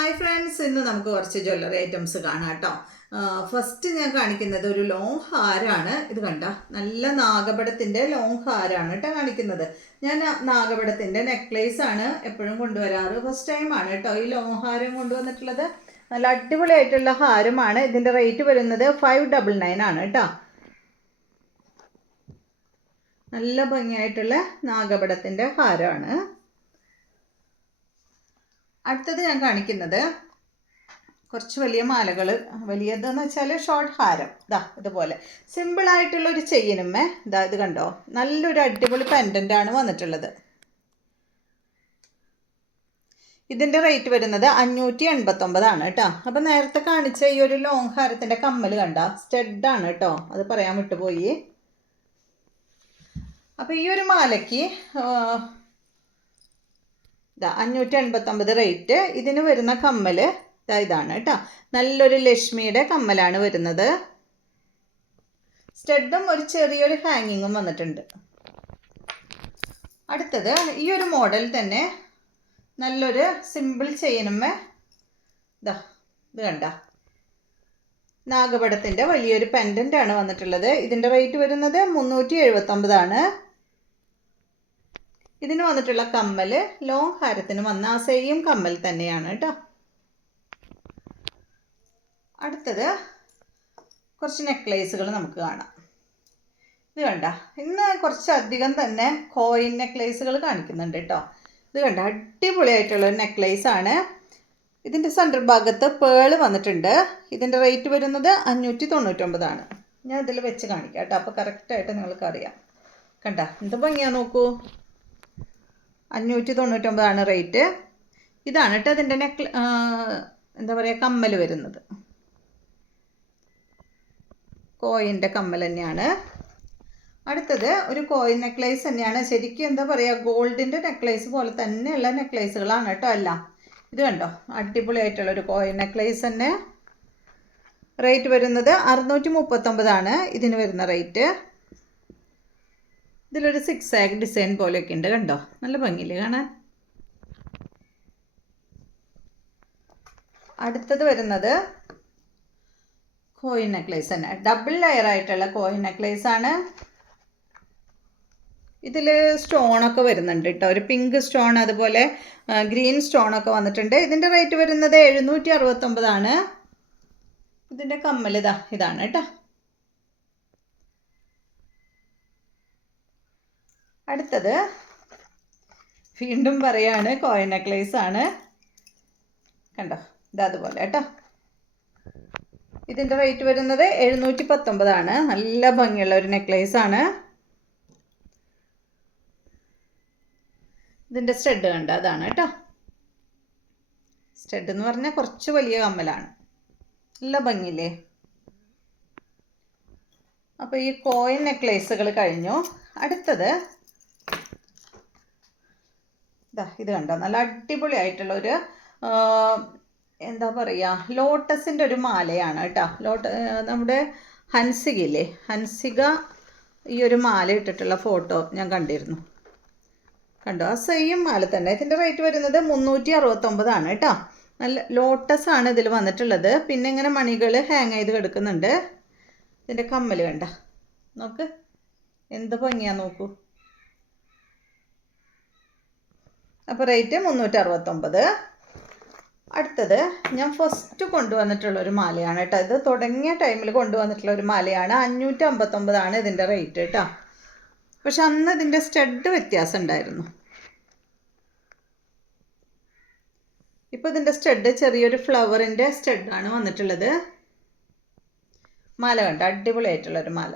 Hi friends, ഇന്ന് നമുക്ക് കുറച്ച് ജ്വല്ലറി ഐറ്റംസ് കാണാം കേട്ടോ. ഫസ്റ്റ് ഞാൻ കാണിക്കുന്നത് ഒരു ലോങ് ഹാരമാണ്. ഇത് കണ്ട നല്ല നാഗപടത്തിൻ്റെ ലോങ് ഹാരമാണ് കേട്ടോ കാണിക്കുന്നത്. ഞാൻ നാഗപടത്തിൻ്റെ നെക്ലേസ് ആണ് എപ്പോഴും കൊണ്ടുവരാറ്. ഫസ്റ്റ് ടൈമാണ് കേട്ടോ ഈ ലോങ് ഹാരം കൊണ്ടുവന്നിട്ടുള്ളത്. നല്ല അടിപൊളിയായിട്ടുള്ള ഹാരമാണ്. ഇതിൻ്റെ റേറ്റ് വരുന്നത് 599 ആണ് കേട്ടോ. നല്ല ഭംഗിയായിട്ടുള്ള നാഗപടത്തിൻ്റെ ഹാരമാണ്. അടുത്തത് ഞാൻ കാണിക്കുന്നത് കുറച്ച് വലിയ മാലകൾ, വലിയതെന്ന് വെച്ചാൽ ഷോർട്ട് ഹാരം. ഇതുപോലെ സിമ്പിളായിട്ടുള്ളൊരു ചെയിനുമേ ഇത് കണ്ടോ, നല്ലൊരു അടിപൊളി പെൻഡൻ്റാണ് വന്നിട്ടുള്ളത്. ഇതിൻ്റെ റേറ്റ് വരുന്നത് 589 കേട്ടോ. അപ്പം നേരത്തെ കാണിച്ച ഈ ഒരു ലോങ് ഹാരത്തിൻ്റെ കമ്മൽ കണ്ട സ്റ്റഡാണ് കേട്ടോ, അത് പറയാൻ വിട്ടുപോയി. അപ്പോൾ ഈ ഒരു മാലയ്ക്ക് 589 റേറ്റ്. ഇതിന് വരുന്ന കമ്മൽ ഇതാണ് കേട്ടോ, നല്ലൊരു ലക്ഷ്മിയുടെ കമ്മലാണ് വരുന്നത്. സ്റ്റഡും ഒരു ചെറിയൊരു ഹാങ്ങിങ്ങും വന്നിട്ടുണ്ട്. അടുത്തത് ഈ ഒരു മോഡൽ തന്നെ നല്ലൊരു സിമ്പിൾ ചെയിനുമേ ഇത് കണ്ട നാഗപടത്തിൻ്റെ വലിയൊരു പെൻഡൻ്റാണ് വന്നിട്ടുള്ളത്. ഇതിൻ്റെ റേറ്റ് വരുന്നത് 379 ആണ്. ഇതിന് വന്നിട്ടുള്ള കമ്മൽ ലോങ് ഹാരത്തിന് വന്ന ആ സെയിം കമ്മൽ തന്നെയാണ് കേട്ടോ. അടുത്തത് കുറച്ച് നെക്ലേസുകൾ നമുക്ക് കാണാം. ഇത് കണ്ട, ഇന്ന് കുറച്ചധികം തന്നെ കോയിൻ നെക്ലേസുകൾ കാണിക്കുന്നുണ്ട് കേട്ടോ. ഇത് കണ്ട അടിപൊളിയായിട്ടുള്ളൊരു നെക്ലേസാണ്. ഇതിൻ്റെ സെൻറ്റർ ഭാഗത്ത് പേള് വന്നിട്ടുണ്ട്. ഇതിൻ്റെ റേറ്റ് വരുന്നത് 599 ആണ്. ഞാൻ ഇതിൽ വെച്ച് കാണിക്കാം കേട്ടോ, അപ്പോൾ കറക്റ്റായിട്ട് നിങ്ങൾക്ക് അറിയാം. കണ്ട എന്ത് ഭംഗിയാ നോക്കൂ, 599 ആണ് റേറ്റ്. ഇതാണ് കേട്ടോ അതിൻ്റെ എന്താ പറയുക കമ്മൽ വരുന്നത്. കോയിൻ്റെ കമ്മൽ തന്നെയാണ്. അടുത്തത് ഒരു കോയിൻ നെക്ലേസ് തന്നെയാണ്. ശരിക്കും എന്താ പറയുക ഗോൾഡിൻ്റെ നെക്ലേസ് പോലെ തന്നെയുള്ള നെക്ലേസുകളാണ് കേട്ടോ എല്ലാം. ഇത് കണ്ടോ അടിപൊളിയായിട്ടുള്ളൊരു കോയിൻ നെക്ലേസ് തന്നെ. റേറ്റ് വരുന്നത് 639 ആണ് ഇതിന് വരുന്ന റേറ്റ്. ഇതിലൊരു സിക്സ് ആഗ് ഡിസൈൻ പോലെയൊക്കെ ഉണ്ട് കണ്ടോ, നല്ല ഭംഗിയില്ലേ കാണാൻ. അടുത്തത് വരുന്നത് കോയിൻ നെക്ലേസ് തന്നെ, ഡബിൾ ലെയർ ആയിട്ടുള്ള കോയിൻ നെക്ലേസ് ആണ്. ഇതിൽ സ്റ്റോണൊക്കെ വരുന്നുണ്ട് കേട്ടോ, ഒരു പിങ്ക് സ്റ്റോൺ അതുപോലെ ഗ്രീൻ സ്റ്റോണൊക്കെ വന്നിട്ടുണ്ട്. ഇതിൻ്റെ റേറ്റ് വരുന്നത് 769 ആണ്. ഇതിൻ്റെ കമ്മൽ ഇതാണ് കേട്ടോ. അടുത്തത് വീണ്ടും പറയാണ് കോയിൻ നെക്ലേസ് ആണ് കണ്ടോ, അതുപോലെ കേട്ടോ. ഇതിൻ്റെ റേറ്റ് വരുന്നത് 719 ആണ്. നല്ല ഭംഗിയുള്ള ഒരു നെക്ലേസ് ആണ്. ഇതിൻ്റെ സ്റ്റഡ് കണ്ട അതാണ് കേട്ടോ. സ്റ്റഡ് എന്ന് പറഞ്ഞാൽ കുറച്ച് വലിയ കമ്മലാണ്, നല്ല ഭംഗിയില്ലേ. അപ്പോൾ ഈ കോയിൻ നെക്ലേസുകൾ കഴിഞ്ഞു. അടുത്തത് ഇത് കണ്ടോ, നല്ല അടിപൊളിയായിട്ടുള്ളൊരു എന്താ പറയുക ലോട്ടസിൻ്റെ ഒരു മാലയാണ് കേട്ടോ. നമ്മുടെ ഹൻസികയില്ലേ, ഹൻസിക ഈ ഒരു മാല ഇട്ടിട്ടുള്ള ഫോട്ടോ ഞാൻ കണ്ടിരുന്നു. കണ്ടോ ആ സെയിം മാല തന്നെ. ഇതിൻ്റെ റേറ്റ് വരുന്നത് 369 ആണ് കേട്ടോ. നല്ല ലോട്ടസ് ആണ് ഇതിൽ വന്നിട്ടുള്ളത്. പിന്നെ ഇങ്ങനെ മണികൾ ഹാങ് ചെയ്ത് കിടക്കുന്നുണ്ട്. ഇതിൻ്റെ കമ്മൽ കണ്ട നോക്ക് എന്ത് ഭംഗിയാ നോക്കൂ. അപ്പോൾ റേറ്റ് 369. അടുത്തത് ഞാൻ ഫസ്റ്റ് കൊണ്ടുവന്നിട്ടുള്ളൊരു മാലയാണ് കേട്ടോ. ഇത് തുടങ്ങിയ ടൈമിൽ കൊണ്ടുവന്നിട്ടുള്ള ഒരു മാലയാണ്. 559 ആണ് ഇതിൻ്റെ റേറ്റ് കേട്ടോ. പക്ഷെ അന്ന് ഇതിൻ്റെ സ്റ്റഡ് വ്യത്യാസം ഉണ്ടായിരുന്നു. ഇപ്പോൾ ഇതിൻ്റെ സ്റ്റഡ് ചെറിയൊരു ഫ്ലവറിൻ്റെ സ്റ്റഡാണ് വന്നിട്ടുള്ളത്. മാല കണ്ട അടിപൊളിയായിട്ടുള്ളൊരു മാല.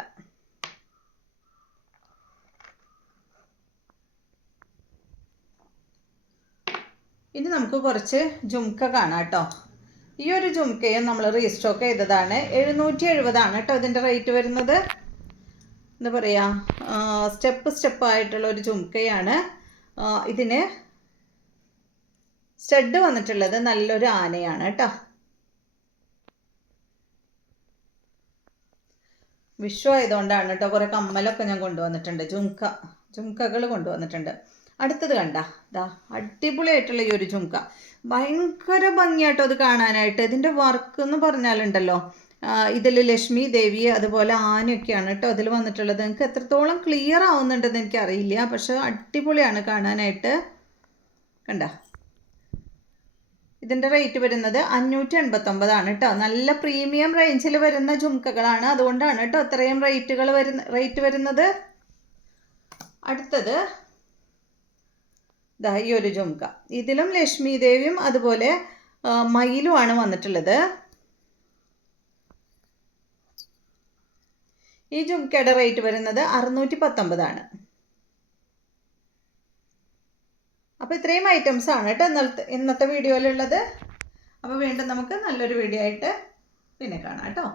ഇനി നമുക്ക് കുറച്ച് ജുംക്ക കാണാം കേട്ടോ. ഈ ഒരു ജുംക്കയും നമ്മൾ റീസ്റ്റോക്ക് ചെയ്തതാണ്. 770 ആണ് കേട്ടോ ഇതിൻ്റെ റേറ്റ് വരുന്നത്. എന്താ പറയുക സ്റ്റെപ്പായിട്ടുള്ള ഒരു ജുംക്കയാണ്. ഇതിന് സ്റ്റഡ് വന്നിട്ടുള്ളത് നല്ലൊരു ആനയാണ് കേട്ടോ. വിഷു ആയതുകൊണ്ടാണ് കേട്ടോ കുറേ കമ്മലൊക്കെ ഞാൻ കൊണ്ടുവന്നിട്ടുണ്ട്, ജുംക്കകൾ കൊണ്ടുവന്നിട്ടുണ്ട്. അടുത്തത് കണ്ട ഇതാ അടിപൊളിയായിട്ടുള്ള ഈ ഒരു ജുംക്ക, ഭയങ്കര ഭംഗിയായിട്ടോ അത് കാണാനായിട്ട്. ഇതിൻ്റെ വർക്ക് എന്ന് പറഞ്ഞാലുണ്ടല്ലോ, ഇതിൽ ലക്ഷ്മി ദേവി അതുപോലെ ആനയൊക്കെയാണ് കേട്ടോ അതിൽ വന്നിട്ടുള്ളത്. നിങ്ങൾക്ക് എത്രത്തോളം ക്ലിയർ ആവുന്നുണ്ടെന്ന് എനിക്കറിയില്ല, പക്ഷെ അടിപൊളിയാണ് കാണാനായിട്ട്. കണ്ട, ഇതിൻ്റെ റേറ്റ് വരുന്നത് 589 കേട്ടോ. നല്ല പ്രീമിയം റേഞ്ചിൽ വരുന്ന ജുംക്കകളാണ്, അതുകൊണ്ടാണ് കേട്ടോ ഇത്രയും റേറ്റ് വരുന്നത്. അടുത്തത് ദാ ഈ ഒരു ജുംക്ക, ഇതിലും ലക്ഷ്മി ദേവിയും അതുപോലെ മയിലുമാണ് വന്നിട്ടുള്ളത്. ഈ ജുംക്കയുടെ റേറ്റ് വരുന്നത് 619. അപ്പോൾ ഇത്രയും ഐറ്റംസ് ആണ് കേട്ടോ ഇന്നത്തെ വീഡിയോയിലുള്ളത്. അപ്പോൾ വീണ്ടും നമുക്ക് നല്ലൊരു വീഡിയോ ആയിട്ട് പിന്നെ കാണാം കേട്ടോ.